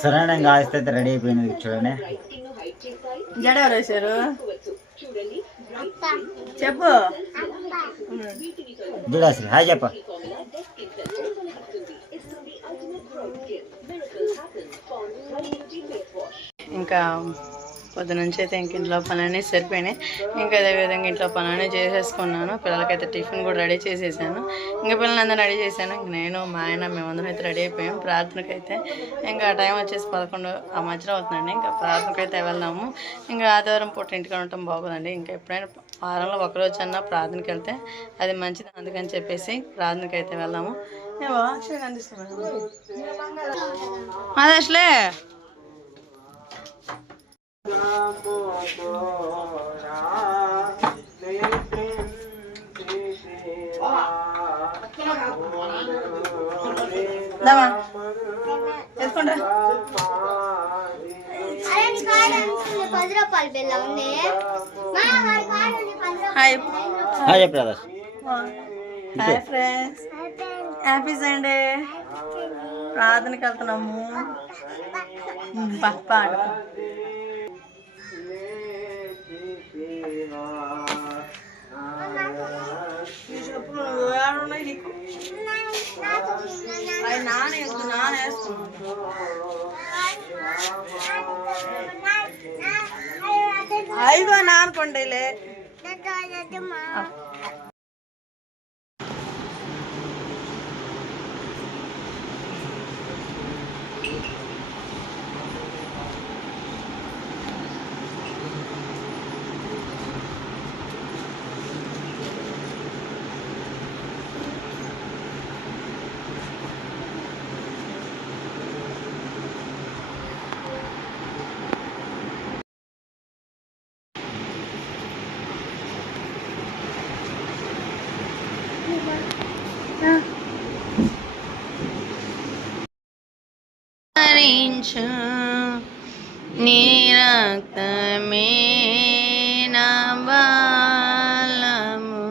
సరే అండి, ఇంకా ఆస్తే రెడీ అయిపోయింది. చూడండి జడ ఎవరు వేశారు చెప్పు. చూడాల్సి హాయ్ చెప్ప. ఇంకా పొద్దునుంచి అయితే ఇంక ఇంట్లో పనులన్నీ సరిపోయినాయి. ఇంకా అదేవిధంగా ఇంట్లో పనులన్నీ చేసేసుకున్నాను. పిల్లలకైతే టిఫిన్ కూడా రెడీ చేసేసాను. ఇంకా పిల్లలందరూ రెడీ చేశాను. ఇంక నేను మా ఆయన మేమందరం అయితే రెడీ అయిపోయాం. ప్రార్థనకి అయితే ఇంకా టైం వచ్చేసి 11 ఆ మధ్యలో అవుతుందండి. ఇంకా ప్రార్థనకి అయితే వెళ్దాము. ఇంకా ఆదివారం పూట ఇంటికి ఉండటం బాగోదండి. ఇంకా ఎప్పుడైనా వారంలో ఒకరోజు అన్నా ప్రార్థనకి వెళ్తే అది మంచిది. అందుకని చెప్పేసి ప్రార్థనకి అయితే వెళ్దాము. అదే అసలే ఎత్తుకుంటా 10 రూపాయలు బిల్ల ఉంది. Hi brother. Hi friends, happy Sunday. ప్రార్థనకి వెళ్తున్నాము. పాడు అయిగో నానుకోండిలే. నీ రక్తమే నా బలము,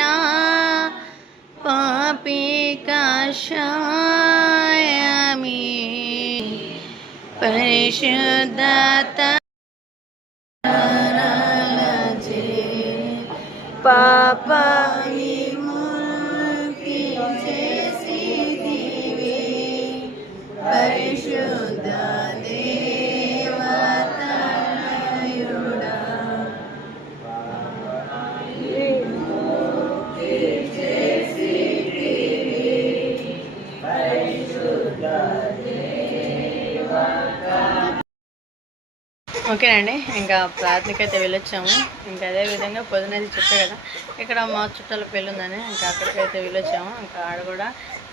నా పాపి కషాయమి, పరిశుద్ధత పాప విముక్తి చేసిదివి, పరిశుద్ధ దేవతనయుడా, విముక్తి చేసిదివి, పరిశుద్ధ దేవత. ఓకేనండి, ఇంకా ప్రార్థనకి అయితే వెళ్ళొచ్చాము. ఇంకా అదేవిధంగా పొద్దునది చెప్పే కదా ఇక్కడ మా చుట్టాల పెళ్ళి ఉందని ఇంకా అక్కడికైతే వెళ్ళొచ్చాము. ఇంకా ఆడ కూడా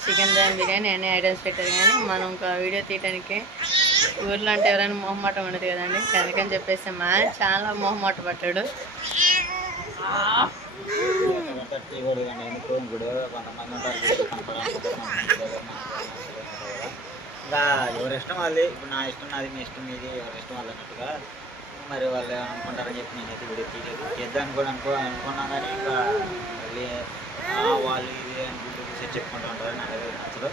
చికెన్ దమ్ బిర్యానీ అన్ని ఐటమ్స్ పెట్టారు. కానీ మనం ఇంకా వీడియో తీయడానికి ఊర్లో అంటే ఎవరైనా మొహమాటం ఉండదు కదండి. అందుకని చెప్పేసి మా ఆయన చాలా మొహమాట పట్టాడు. ఇంకా ఎవరి ఇష్టం వాళ్ళది. ఇప్పుడు నా ఇష్టం నాది, మీ ఇష్టం మీది, ఎవరి ఇష్టం వాళ్ళు అన్నట్టుగా మరి వాళ్ళు అనుకుంటారని చెప్పి నేనైతే వీడియో తీయలేదు. చేద్దాను కూడా అనుకున్నాను. కానీ ఇంకా మళ్ళీ వాళ్ళు ఇది అని చెప్పుకుంటూ ఉంటారు. నాకు నచ్చదు.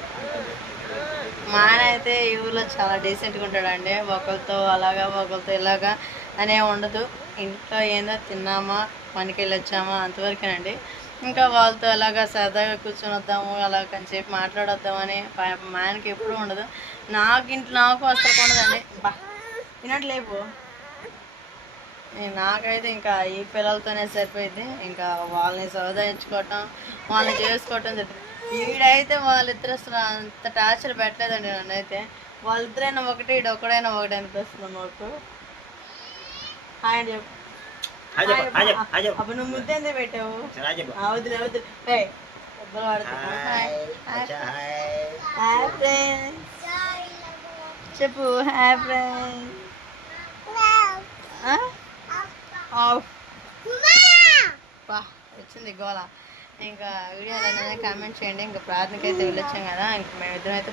మా ఆయన అయితే ఈ ఊళ్ళో చాలా డీసెంట్గా ఉంటాడండి. ఒకరితో అలాగా ఒకరితో ఇలాగా అనే ఉండదు. ఇంట్లో ఏందో తిన్నామా పనికి వెళ్ళి వచ్చామా అంతవరకేనండి. ఇంకా వాళ్ళతో అలాగా సరదాగా కూర్చొని వద్దాము అలాగని చెప్పి మాట్లాడొద్దామని మా ఆయనకి ఎప్పుడూ ఉండదు. నాకు అసలు ఉండదండి. బా తినట్లేపు. నాకైతే ఇంకా ఈ పిల్లలతోనే సరిపోయింది. ఇంకా వాళ్ళని సరదాయించుకోవటం వాళ్ళని చేసుకోవటం. వీడైతే వాళ్ళిద్దరు అసలు అంత టార్చర్ పెట్టలేదండి. నన్ను అయితే వాళ్ళిద్దరైనా ఒకటి ఈడొక్కడైనా ఒకటి అనిపిస్తుంది మాకు. హాయ్ అని చెప్పు. అప్పుడు నువ్వు ముద్ద ఎందుకు పెట్టావు? వదిలే వదిలే డబ్బులు వాడుతున్నావు. హాయ్ ఫ్రెండ్స్ చెప్పు. Hi friends. వచ్చింది గోళ. ఇంకా వీడియోలో కామెంట్ చేయండి. ఇంకా ప్రార్థనకి అయితే వెళ్ళొచ్చాం కదా. ఇంకా మేమిద్దరం అయితే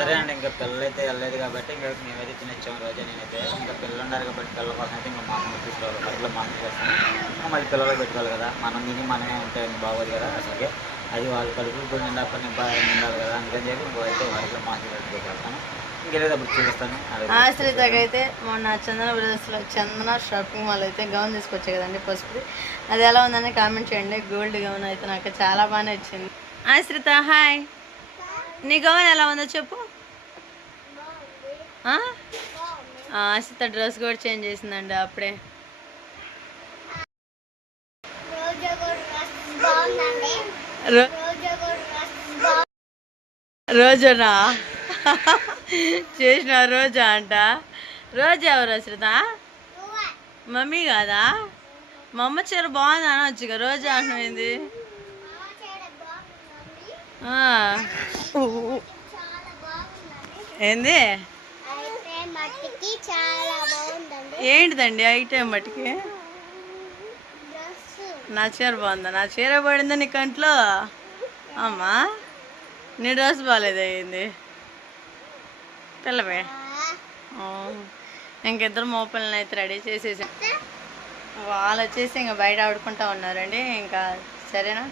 సరే అండి. ఇంకా పిల్లలు అయితే వెళ్ళలేదు కాబట్టి ఇంకా మేమైతే తినొచ్చాము రోజు. నేనైతే ఇంకా పిల్లలు ఉన్నారు కాబట్టి పిల్లల కోసం అయితే ఇంకా మాసం తీసుకోవాలి. కడుపులో మాసం చేస్తాను. ఇంకా మళ్ళీ పిల్లలు పెట్టుకోవాలి కదా. మనం తిని మనమే ఉంటే బాగోదు కదా అసలుకే. అది వాళ్ళు కడుపు కూడా నిండాలి కదా, అందుకని చెప్పి ఇంకో అయితే వాళ్ళకి మాట్లాడుతూ పెడతాను. ఇంకెళ్ళేటప్పుడు చూపిస్తాను. ఆశ్రితకి అయితే మొన్న చందన షాపింగ్ మాల్ అయితే గౌన్ తీసుకొచ్చాయి కదండి పసుపు, అది ఎలా ఉందని కామెంట్ చేయండి. గోల్డ్ గౌన్ అయితే నాకు చాలా బాగా నచ్చింది. ఆశ్రిత హాయ్, నీ గౌన్ ఎలా ఉందో చెప్పు. ఆశ్రిత డ్రెస్ కూడా చేంజ్ చేసిందండి అప్పుడే. రోజునా చేసిన రోజా అంట. రోజు ఎవరు ఆశ్రిత? మమ్మీ కాదా? మా అమ్మ చీర బాగుంది అనొచ్చుగా, రోజా అంటున్నది. ఏంది ఏంటిదండి ఐటెం మట్టికి? నా చీర బాగుందా? నా చీర పడిందా నీ కంట్లో? అమ్మా నీ డ్రెస్ బాగాలేదు అయింది పిల్లవే. ఇంకిద్దరు మోపిల్లని అయితే రెడీ చేసేసా. వాళ్ళు వచ్చేసి ఇంకా బయట ఆడుకుంటా ఉన్నారండి. ఇంకా సరేనా,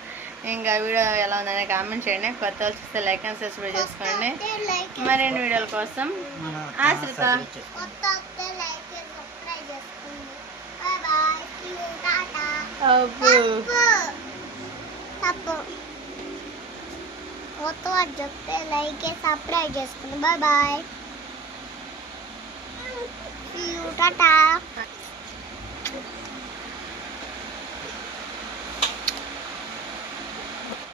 ఇంకా వీడియో ఎలా ఉందని కామెంట్ చేయండి. కొత్త వాళ్ళు చూస్తే లైక్ అండ్ సబ్స్క్రైబ్ చేసుకోండి. మరిన్ని వీడియోల కోసం ఆశ్రిత కొత్త వాళ్ళు చెప్తే లైక్ సబ్స్క్రైబ్ చేసుకోండి. Bye bye, Tata.